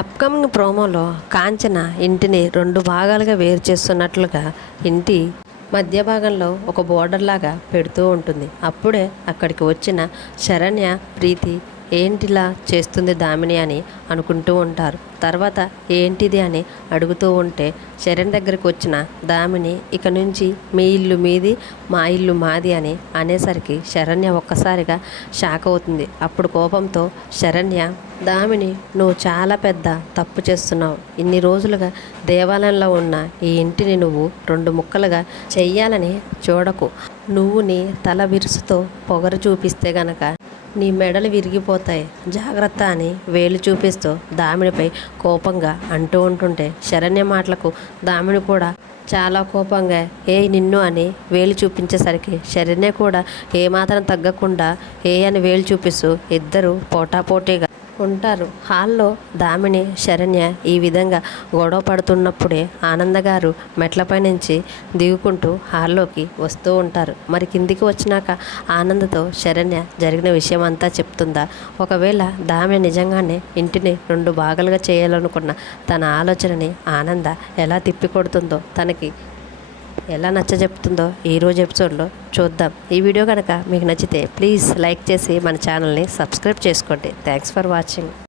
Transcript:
Upcoming ప్రోమోలో కాంచన ఇంటిని రెండు భాగాలుగా వేరు చేస్తున్నట్లుగా ఇంటి మధ్య భాగంలో ఒక బోర్డర్ లాగా పెడుతూ ఉంటుంది. అప్పుడే అక్కడికి వచ్చిన శరణ్య, ప్రీతి ఏంటిలా చేస్తుంది దామిని అని అనుకుంటూ ఉంటారు. తర్వాత ఏంటిది అని అడుగుతూ ఉంటే శరణ్ దగ్గరికి వచ్చిన దామిని ఇక నుంచి మీ ఇల్లు మీది, మా ఇల్లు మాది అని అనేసరికి శరణ్య ఒక్కసారిగా షాక్ అవుతుంది. అప్పుడు కోపంతో శరణ్య, దామిని నువ్వు చాలా పెద్ద తప్పు చేస్తున్నావు. ఇన్ని రోజులుగా దేవాలయంలో ఉన్న ఈ ఇంటిని నువ్వు రెండు ముక్కలుగా చెయ్యాలని చూడకు. నువ్వు నీ తల విరుసుతో పొగరు చూపిస్తే గనక నీ మెడలు విరిగిపోతాయి, జాగ్రత్త అని వేలు చూపిస్తూ దామినిపై కోపంగా అంటూ ఉంటుంటే శరణ్య మాటలకు దామిని కూడా చాలా కోపంగా నిన్ను అని వేలు చూపించేసరికి శరణ్య కూడా ఏమాత్రం తగ్గకుండా అని వేలు చూపిస్తూ ఇద్దరు పోటాపోటీగా ఉంటారు. హాల్లో దామిని, శరణ్య ఈ విధంగా గొడవ పడుతున్నప్పుడే ఆనంద గారు మెట్లపై నుంచి దిగుకుంటూ హాల్లోకి వస్తూ ఉంటారు. మరి కిందికి వచ్చినాక ఆనందతో శరణ్య జరిగిన విషయం అంతా చెప్తుందా? ఒకవేళ దామిని నిజంగానే ఇంటిని రెండు భాగాలుగా చేయాలనుకున్న తన ఆలోచనని ఆనంద ఎలా తిప్పికొడుతుందో, తనకి ఎలా నచ్చజెప్తుందో ఈరోజు ఎపిసోడ్లో చూద్దాం. ఈ వీడియో కనుక మీకు నచ్చితే ప్లీజ్ లైక్ చేసి మన ఛానల్ని సబ్స్క్రైబ్ చేసుకోండి. Thanks for watching.